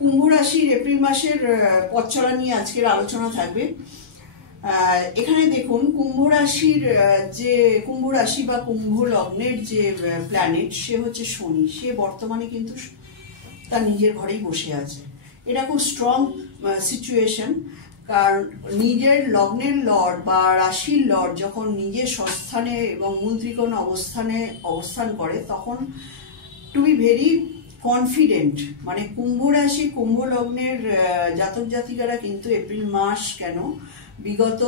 কুম্ভ রাশির এপ্রিল মাসের পথ চলা নিয়ে আজকের আলোচনা থাকবে। এখানে দেখুন কুম্ভ রাশি বা কুম্ভ লগ্নের যে প্ল্যানেট সে হচ্ছে শনি। সে বর্তমানে কিন্তু তার নিজের ঘরেই বসে আছে। এটা খুব স্ট্রং সিচুয়েশন, কারণ নিজের লগ্নের লর্ড বা রাশির লর্ড যখন নিজের স্বস্থানে এবং মূল ত্রিকোণ অবস্থান করে তখন টু বি ভেরি কনফিডেন্ট। মানে কুম্ভ রাশি কুম্ভ লগ্নের জাতক জাতিকারা কিন্তু এপ্রিল মাস কেন বিগত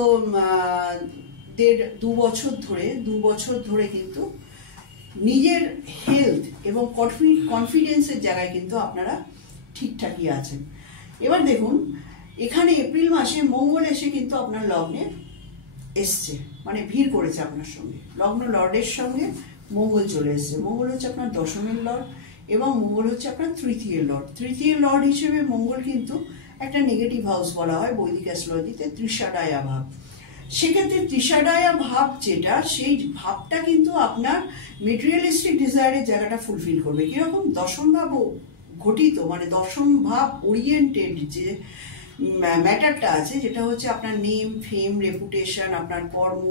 দু বছর ধরে কিন্তু নিজের হেলথ এবং কনফিডেন্সের জায়গায় কিন্তু আপনারা ঠিকঠাকই আছেন। এবার দেখুন এখানে এপ্রিল মাসে মঙ্গল এসে কিন্তু আপনার লগ্নে এসছে, মানে ভিড় করেছে আপনার সঙ্গে। লগ্ন লর্ডের সঙ্গে মঙ্গল চলে এসছে। মঙ্গল হচ্ছে আপনার দশমের লর্ড এবং মঙ্গল হচ্ছে আপনার তৃতীয় লর্ড। তৃতীয় লর্ড হিসেবে মঙ্গল কিন্তু একটা নেগেটিভ হাউস বলা হয় বৈদিক অ্যাস্ট্রোলজিতে, ত্রিষাডায়া ভাব। সেক্ষেত্রে ত্রিষাডায়া ভাব যেটা, সেই ভাবটা কিন্তু আপনার মেটেরিয়ালিস্টিক ডিজায়ারের জায়গাটা ফুলফিল করবে। কিরকম? দশম ভাব ঘটিত, মানে দশম ভাব ওরিয়েন্টেড যে ম্যাটারটা আছে, যেটা হচ্ছে আপনার নেম, ফেম, রেপুটেশন, আপনার কর্ম,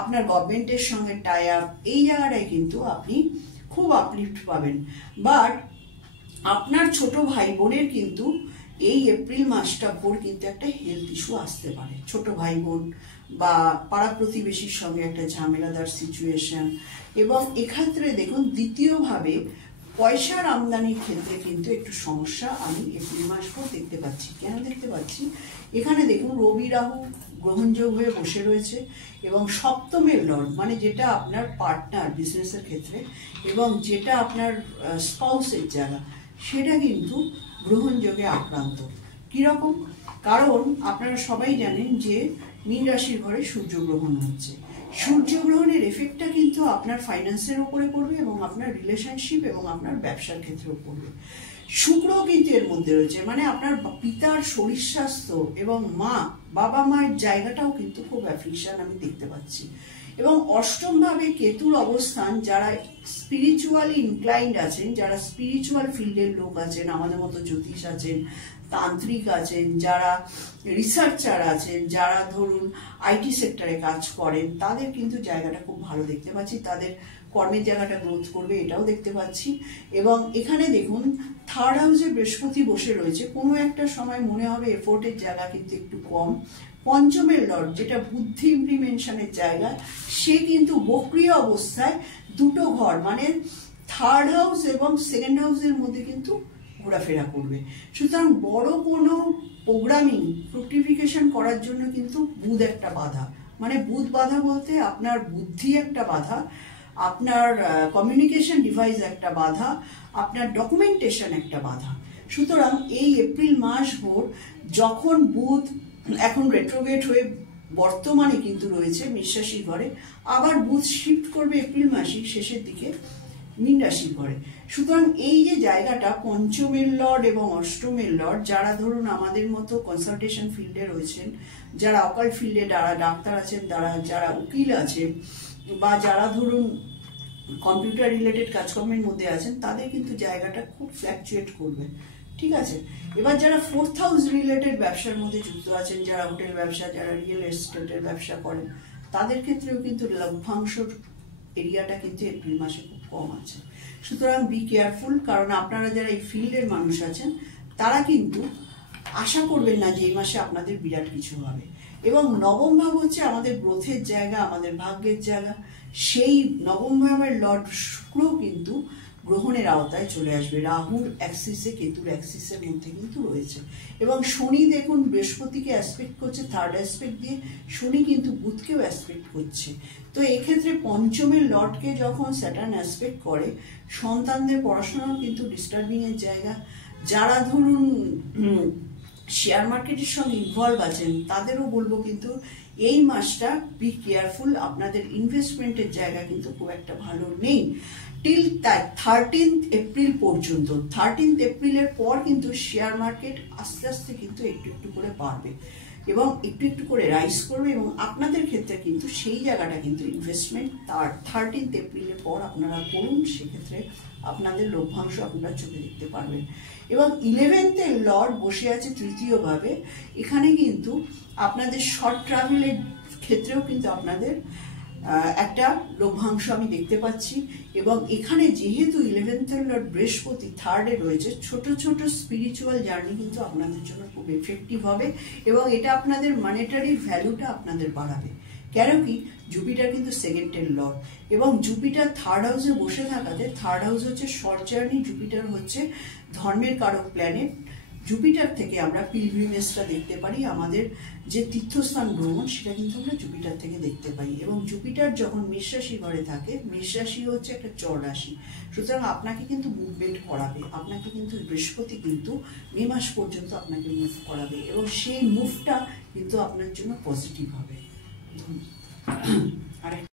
আপনার গভর্নমেন্টের সঙ্গে টাই আপ, এই জায়গাটায় কিন্তু আপনি খুব আপলিফ্ট পাবেন। বাট আপনার ছোট ভাই বোনের কিন্তু এই এপ্রিল মাসটা ভোর কিন্তু একটা হেলথ ইস্যু আসতে পারে। ছোট ভাই বোন বা পাড়া প্রতিবেশীর সঙ্গে একটা ঝামেলাদার সিচুয়েশন। এবং এক্ষেত্রে দেখুন দ্বিতীয়ভাবে পয়সার আমদানির ক্ষেত্রে কিন্তু একটু সমস্যা আমি এপ্রিল মাস পর দেখতে পাচ্ছি। কেন দেখতে পাচ্ছি? এখানে দেখুন রবি রাহু গ্রহণযোগ হয়ে বসে রয়েছে এবং সপ্তমের লর্ড, মানে যেটা আপনার পার্টনার বিজনেসের ক্ষেত্রে এবং যেটা আপনার স্পাউসের জায়গা, সেটা কিন্তু গ্রহণযোগে আক্রান্ত। কিরকম? কারণ আপনারা সবাই জানেন যে মীন রাশির ঘরে সূর্যগ্রহণ হচ্ছে। সূর্যগ্রহণের এফেক্টটা কিন্তু আপনার ফাইন্যান্সের উপরে পড়বে এবং আপনার রিলেশনশিপ এবং আপনার ব্যবসার ক্ষেত্রেও পড়বে। শুক্র কিন্তু এর মধ্যে রয়েছে, মানে আপনার পিতার শরীর স্বাস্থ্য এবং বাবা মায়ের জায়গাটাও কিন্তু খুব অ্যাফিকশন আমি দেখতে পাচ্ছি। এবং অষ্টম ভাবে কেতুর অবস্থান, যারা স্পিরিচুয়ালি ইনক্লাইন্ড আছেন, যারা স্পিরিচুয়াল ফিল্ডের লোক আছেন, আমাদের মতো জ্যোতিষ আছেন, তান্ত্রিক আছেন, যারা রিসার্চার আছেন, যারা ধরুন আইটি সেক্টরে কাজ করেন, তাদের কিন্তু জায়গাটা খুব ভালো দেখতে পাচ্ছি। তাদের কর্মের জায়গাটা গ্রোথ করবে, এটাও দেখতে পাচ্ছি। এবং এখানে দেখুন থার্ড হাউসে বৃহস্পতি বসে রয়েছে। কোনো একটা সময় মনে হবে এফোর্টের জায়গা কিন্তু একটু কম। পঞ্চমের লর্ড, যেটা বুদ্ধি ইমপ্লিমেন্টেশনের জায়গা, সে কিন্তু বক্রিয় অবস্থায় দুটো ঘর, মানে থার্ড হাউস এবং সেকেন্ড হাউসের মধ্যে কিন্তু ঘোরাফেরা করবে। সুতরাং বড় কোনো প্রোগ্রামিং ফ্রুক্টিফিকেশন করার জন্য কিন্তু বুধ একটা বাধা। মানে বুধ বাধা বলতে আপনার বুদ্ধি একটা বাধা, আপনার কমিউনিকেশন ডিভাইস একটা বাধা, আপনার ডকুমেন্টেশন একটা বাধা। সুতরাং এই এপ্রিল মাস ভোর যখন বুধ এখন রেট্রোগেট হয়ে বর্তমানে কিন্তু রয়েছে মীন রাশির ঘরে, আবার বুধ শিফট করবে এপ্রিল মাসের শেষের দিকে মীন রাশির ঘরে। সুতরাং এই যে জায়গাটা পঞ্চমের লর্ড এবং অষ্টমের লর্ড, যারা ধরুন আমাদের মতো কনসালটেশন ফিল্ডে রয়েছেন, যারা অকাল্ট ফিল্ডে যারা ডাক্তার আছেন, যারা উকিল আছেন, বা যারা ধরুন কম্পিউটার রিলেটেড কাজকর্মের মধ্যে আছেন, তাদের কিন্তু জায়গাটা খুব ফ্ল্যাকচুয়েট করবে। ঠিক আছে? এবার যারা ফোর্থ হাউস রিলেটেড ব্যবসার মধ্যে যুক্ত আছেন, যারা হোটেল ব্যবসা, যারা রিয়েল এস্টেটের ব্যবসা করেন, তাদের ক্ষেত্রেও কিন্তু লভ্যাংশর এরিয়াটা কিন্তু এপ্রিল মাসে খুব কম আছে। সুতরাং বি কেয়ারফুল, কারণ আপনারা যারা এই ফিল্ডের মানুষ আছেন তারা কিন্তু আশা করবেন না যে এই মাসে আপনাদের বিরাট কিছু হবে। এবং নবম ভাব হচ্ছে আমাদের গ্রোথের জায়গা, আমাদের ভাগ্যের জায়গা। সেই নবম ভাবের লর্ড শুক্র কিন্তু গ্রহণের আওতায় চলে আসবে। রাহুর অ্যাক্সিসে কেতুর অ্যাক্সিসের মধ্যে কিন্তু রয়েছে। এবং শনি দেখুন বৃহস্পতিকে অ্যাসপেক্ট করছে, থার্ড অ্যাসপেক্ট দিয়ে শনি কিন্তু বুধকেও অ্যাসপেক্ট করছে। তো এক্ষেত্রে পঞ্চমের লর্ডকে যখন স্যাটার্ন অ্যাসপেক্ট করে, সন্তানদের পড়াশোনাও কিন্তু ডিস্টার্বিংয়ের জায়গা। যারা ধরুন শেয়ার মার্কেটের সঙ্গে ইনভলভ আছেন, তাদেরও বলবো কিন্তু এই মাসটা বি কেয়ারফুল। আপনাদের ইনভেস্টমেন্টের জায়গা কিন্তু খুব একটা ভালো নেই টিল 13th এপ্রিল পর্যন্ত। 13th এপ্রিলের পর কিন্তু শেয়ার মার্কেট আস্তে আস্তে কিন্তু একটু একটু করে বাড়বে। এবং একটু একটু করে রাইজ করবে, এবং আপনাদের ক্ষেত্রে কিন্তু সেই জায়গাটা কিন্তু ইনভেস্টমেন্ট তার 13 এপ্রিলের পর আপনারা করুন, সেক্ষেত্রে আপনাদের লভ্যাংশ আপনারা চোখে দেখতে পারবেন। এবং 11th লর্ড বসে আছে তৃতীয়ভাবে, এখানে কিন্তু আপনাদের শর্ট ট্রাভেলের ক্ষেত্রেও কিন্তু আপনাদের একটা লভ্যাংশ আমি দেখতে পাচ্ছি। এবং এখানে যেহেতু 11th লর্ড বৃহস্পতি 3rd-এ রয়েছে, ছোট ছোট স্পিরিচুয়াল জার্নি কিন্তু আপনাদের জন্য খুব এফেক্টিভ হবে, এবং এটা আপনাদের মনিটারি ভ্যালুটা আপনাদের বাড়াবে। কেন কি, জুপিটার কিন্তু 2nd লর্ড, এবং জুপিটার 3rd হাউসে বসে থাকাতে, 3rd হাউস হচ্ছে শর্ট জার্নি, জুপিটার হচ্ছে ধর্মের কারক প্ল্যানেট। জুপিটার থেকে আমরা পিলগ্রিমেজটা দেখতে পারি, আমাদের যে তীর্থস্থান ভ্রমণ সেটা কিন্তু আমরা জুপিটার থেকে দেখতে পাই। এবং জুপিটার যখন মেষ রাশি ঘরে থাকে, মেষ রাশি হচ্ছে একটা চর রাশি, সুতরাং আপনাকে কিন্তু মুভমেন্ট করাবে, আপনাকে কিন্তু বৃহস্পতি কিন্তু মে মাস পর্যন্ত আপনাকে মুভ করাবে, এবং সেই মুভটা কিন্তু আপনার জন্য পজিটিভ হবে। আর